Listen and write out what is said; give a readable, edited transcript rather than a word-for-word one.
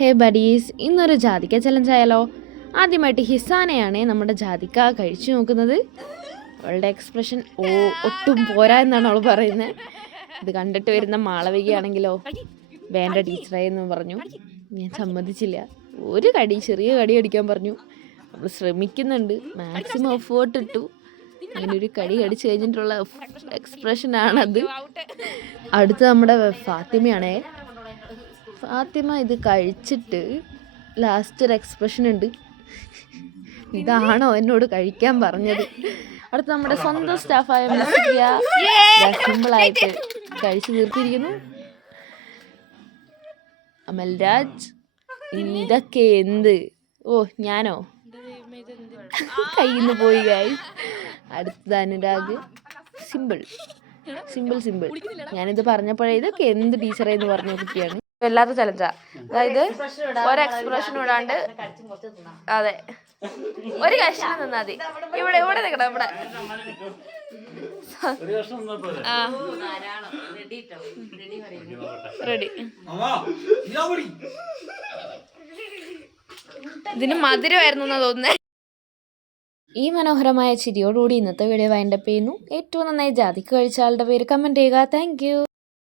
ഹേ buddies, ഇന്നൊരു ജാതിക്ക challenge ആയാലോ? ആദ്യമായിട്ട് ഹിസാനയാണ് നമ്മുടെ ജാതിക്ക കഴിച്ചു നോക്കുന്നത്. അവളുടെ എക്സ്പ്രഷൻ ഒട്ടും പോരാ എന്നാണ് അവൾ പറയുന്നത്. ഇത് കണ്ടിട്ട് വരുന്ന മാളവികയാണെങ്കിലോ വേണ്ട ടീച്ചറേ എന്ന് പറഞ്ഞു. ഞാൻ സമ്മതിച്ചില്ല. ഒരു കടി, ചെറിയ കടി അടിക്കാൻ പറഞ്ഞു. അവൾ ശ്രമിക്കുന്നുണ്ട്, മാക്സിമം എഫേർട്ട് ഇട്ടു. അങ്ങനൊരു കടി കടിച്ചു കഴിഞ്ഞിട്ടുള്ള എക്സ്പ്രഷനാണത്. അടുത്ത നമ്മുടെ ഫാത്തിമയാണേ. ഫാത്തിമ ഇത് കഴിച്ചിട്ട് ലാസ്റ്റ് ഒരു എക്സ്പ്രഷൻ ഉണ്ട്, ഇതാണോ എന്നോട് കഴിക്കാൻ പറഞ്ഞത്. അടുത്ത നമ്മുടെ സ്വന്തം സ്റ്റാഫായ സിമ്പിളായിട്ട് കഴിച്ചു തീർത്തിരിക്കുന്നു. അമൽരാജ്, ഇതൊക്കെ എന്ത്? ഞാനോ? കയ്യിൽ നിന്ന് പോയി ഗായ്സ്. അടുത്തത് അനുരാഗ്. സിമ്പിൾ. ഞാനിത് പറഞ്ഞപ്പോഴേ ഇതൊക്കെ എന്ത് ടീച്ചറേ എന്ന് പറഞ്ഞ കുട്ടിയാണ്. വല്ലാത്ത ചലഞ്ചാ. അതായത് ഒരു എക്സ്പ്രഷൻ ഇടാണ്ട്, അതെ, ഒരു കഷ്ണം നിന്നാ മതി. ഇവിടെ നിൽക്കണം, ഇവിടെ. റെഡി. ഇതിന് മധുരമായിരുന്നു എന്നാ തോന്നുന്നത്. ഈ മനോഹരമായ ചിരിയോടുകൂടി ഇന്നത്തെ വീഡിയോ വൈൻഡപ്പ് ചെയ്യുന്നു. ഏറ്റവും നന്നായി ജാതിക്ക കഴിച്ച ആളുടെ പേര് കമന്റ് ചെയ്യുക. Thank you.